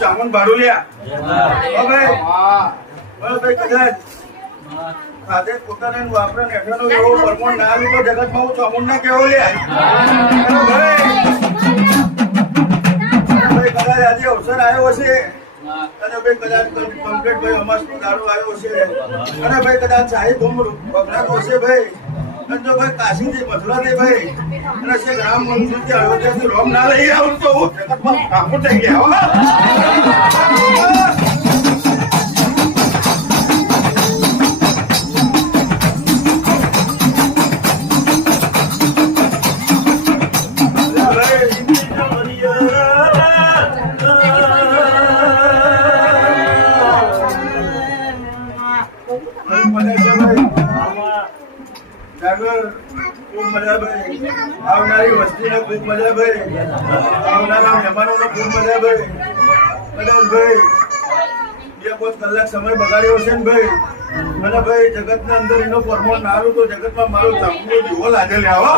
ચામુંડ ભાડું લ્યા કદાચ સાથે પોતાને વાપરે નેઠાનો એવો પરમોણ ના લીધો જગતમાં હું ચામુંડ ના કેવો લ્યા કદાચ આજે અવસર આવ્યો હશે અને ભાઈ કદાચ કમ્પ્લીટ ભાઈ અમાસનો દાડો આવ્યો હશે અને ભાઈ કદાચ સાહેબ પકડાતો હશે ભાઈ અને જો ભાઈ કાશીથી મથુરા થી ભાઈ અને છે રામ મંદિર થી અયોધ્યાથી રોમ ના લઈ આવું તો હું જગતમાં કામો થઈ ગયા ખૂબ મજા ભાઈ આવનારી વસ્તીને ખૂબ મજા ભાઈ આવનારા મહેમાનોને ખૂબ મજા ભાઈ કદાચ ભાઈ 2-5 કલાક સમય બગાડ્યો છે ને ભાઈ મને ભાઈ જગતના અંદર એનો પરમોણ ના આવ્યું તો જગતમાં મારો ચામુંડનો દીવો લાગે લે આવો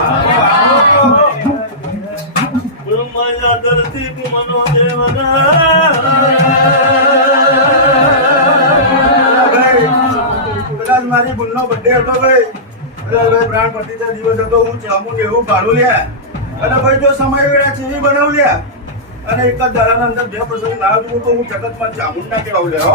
કદાચ મારી બુનનો બર્થડે હતો ભાઈ પ્રાણ પ્રતિષ્ઠા દિવસ હતો હું ચામુંડ એવું ભાડું લ્યા અને ભાઈ જો સમય વેળા ચીવી બનાવ લ્યા અને એક જ દાડાના અંદર 2 પ્રસંગ ના આવ્યું તો હું જગતમાં ચામુંડ ના કહેવાઉં લ્યા